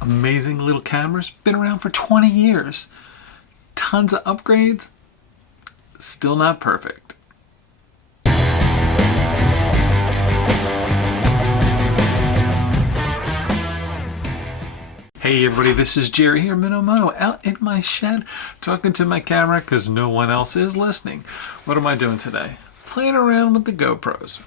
amazing little cameras, been around for 20 years. Tons of upgrades, still not perfect. Hey everybody, this is Jerry here, MediaMod, out in my shed talking to my camera because no one else is listening. What am I doing today? Playing around with the GoPros.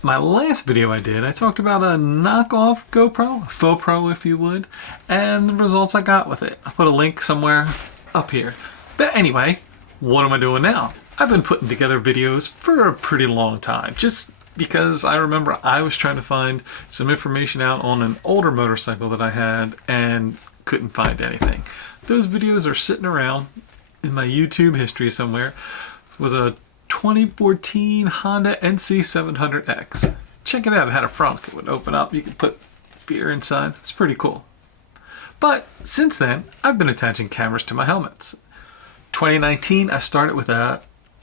My last video I did, I talked about a knockoff GoPro, a faux pro if you would, and the results I got with it. I put a link somewhere up here. But anyway, what am I doing now? I've been putting together videos for a pretty long time, just because I remember I was trying to find some information out on an older motorcycle that I had and couldn't find anything. Those videos are sitting around in my YouTube history somewhere. It was a 2014 Honda NC700X. Check it out, it had a frunk. It would open up, you could put beer inside. It's pretty cool. But since then, I've been attaching cameras to my helmets. 2019, I started with a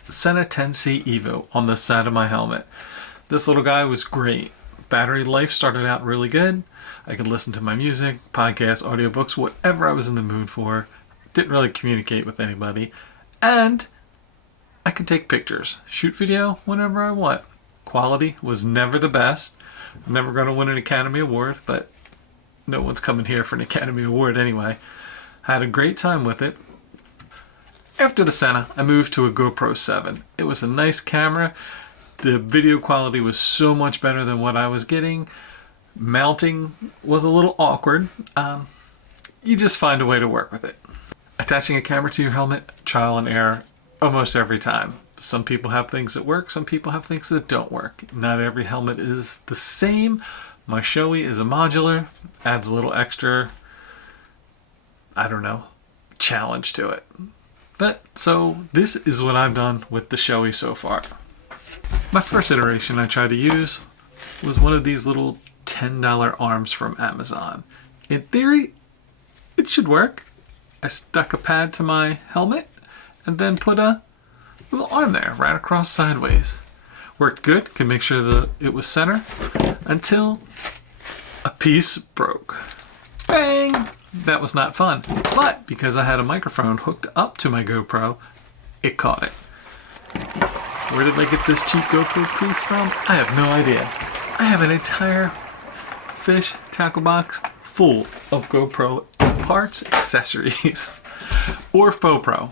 Senna 10C Evo on the side of my helmet. This little guy was great. Battery life started out really good. I could listen to my music, podcasts, audiobooks, whatever I was in the mood for. Didn't really communicate with anybody. And I could take pictures, shoot video whenever I want. Quality was never the best. I'm never going to win an Academy Award, but no one's coming here for an Academy Award anyway. I had a great time with it. After the Senna, I moved to a GoPro 7. It was a nice camera. The video quality was so much better than what I was getting. Mounting was a little awkward. You just find a way to work with it. Attaching a camera to your helmet, trial and error, almost every time. Some people have things that work, some people have things that don't work. Not every helmet is the same. My Shoei is a modular, adds a little extra, I don't know, challenge to it. But, so, this is what I've done with the Shoei so far. My first iteration I tried to use was one of these little $10 arms from Amazon. In theory, it should work. I stuck a pad to my helmet and then put a little arm there, right across sideways. Worked good, could make sure that it was center, until a piece broke. Bang! That was not fun. But because I had a microphone hooked up to my GoPro, it caught it. Where did I get this cheap GoPro piece from? I have no idea. I have an entire fish tackle box full of GoPro parts, accessories, or faux pro.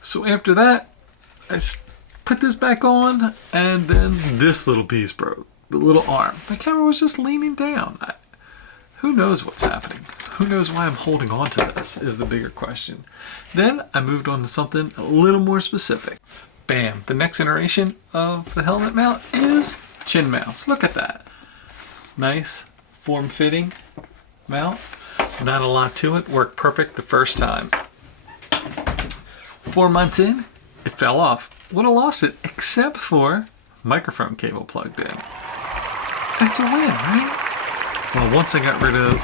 So after that, I put this back on, and then this little piece broke, the little arm. My camera was just leaning down. Who knows what's happening? Who knows why I'm holding on to this is the bigger question. Then I moved on to something a little more specific. Bam, the next iteration of the helmet mount is chin mounts. Look at that. Nice, form-fitting mount. Not a lot to it, worked perfect the first time. 4 months in, it fell off. Would have lost it, except for microphone cable plugged in. That's a win, right? Well, once I got rid of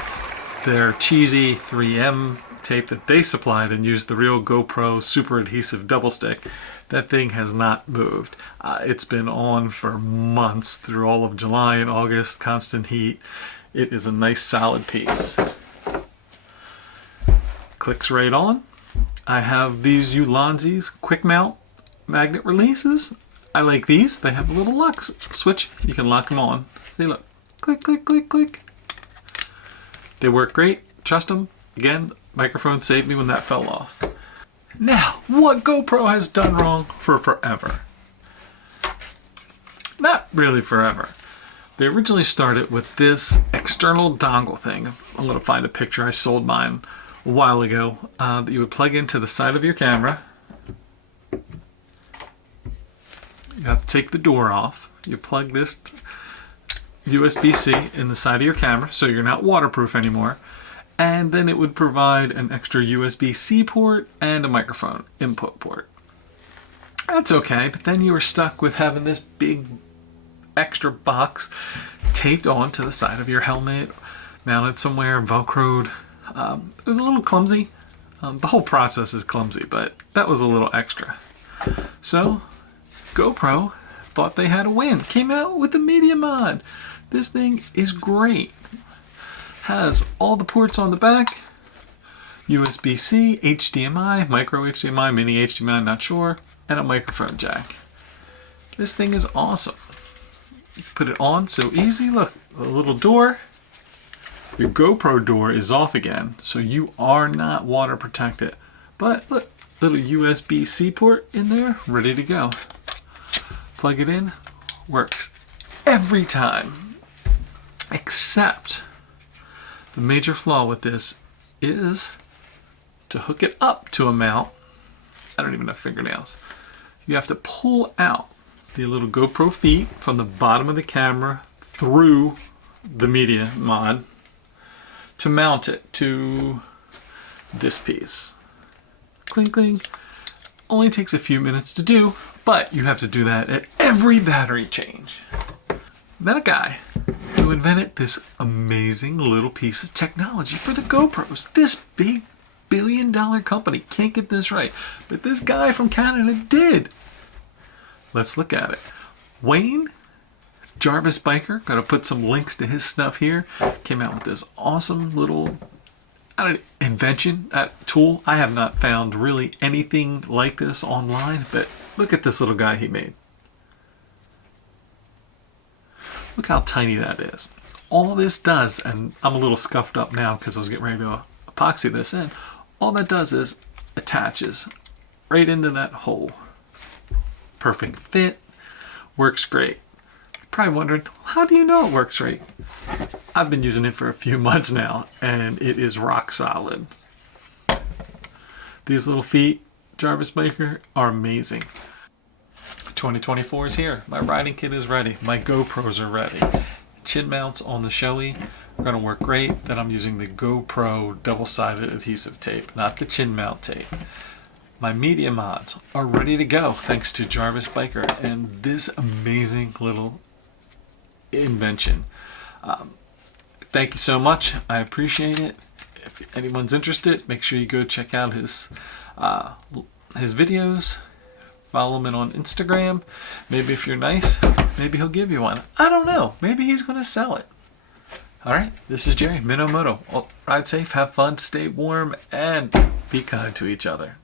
their cheesy 3M tape that they supplied and used the real GoPro super adhesive double stick, that thing has not moved. It's been on for months through all of July and August, constant heat. It is a nice solid piece. Clicks right on. I have these Ulanzi's quick mount magnet releases. I like these. They have a little lock switch. You can lock them on. See, look. Click, click, click, click. They work great. Trust them. Again, microphone saved me when that fell off. Now, what GoPro has done wrong for forever? Not really forever. They originally started with this external dongle thing. I'm going to find a picture. I sold mine a while ago, that you would plug into the side of your camera. You have to take the door off. You plug this USB-C in the side of your camera, so you're not waterproof anymore. And then it would provide an extra USB-C port and a microphone input port. That's okay, but then you were stuck with having this big extra box taped on to the side of your helmet, mounted somewhere, Velcroed. It was a little clumsy. The whole process is clumsy, but that was a little extra. So GoPro thought they had a win. Came out with the MediaMod. This thing is great. Has all the ports on the back. USB-C, HDMI, micro HDMI, mini HDMI, not sure, and a microphone jack. This thing is awesome. You put it on so easy. Look, a little door. Your GoPro door is off again, so you are not water protected. But look, little USB-C port in there, ready to go. Plug it in, works every time. Except the major flaw with this is to hook it up to a mount. I don't even have fingernails. You have to pull out the little GoPro feet from the bottom of the camera through the MediaMod to mount it to this piece. Clink, clink. Only takes a few minutes to do, but you have to do that at every battery change. Met a guy who invented this amazing little piece of technology for the GoPros. This big billion-dollar company can't get this right, but this guy from Canada did. Let's look at it. Wayne, Jarvis biker, gonna put some links to his stuff here. Came out with this awesome little invention, tool. I have not found really anything like this online, but look at this little guy he made. Look how tiny that is. All this does, and I'm a little scuffed up now because I was getting ready to epoxy this in. All that does is attaches right into that hole. Perfect fit, works great. Probably wondering, how do you know it works right? I've been using it for a few months now, and it is rock solid. These little feet, Jarvis biker, are amazing. 2024 is here. My riding kit is ready. My GoPros are ready. Chin mounts on the Shoei are going to work great. Then I'm using the GoPro double-sided adhesive tape, not the chin mount tape. My MediaMods are ready to go thanks to Jarvis biker and this amazing little invention. Thank you so much. I appreciate it. If anyone's interested, make sure you go check out his videos. Follow him on Instagram. Maybe if you're nice, maybe he'll give you one. I don't know. Maybe he's going to sell it. All right. This is Jerry, MediaMod. Ride safe, have fun, stay warm, and be kind to each other.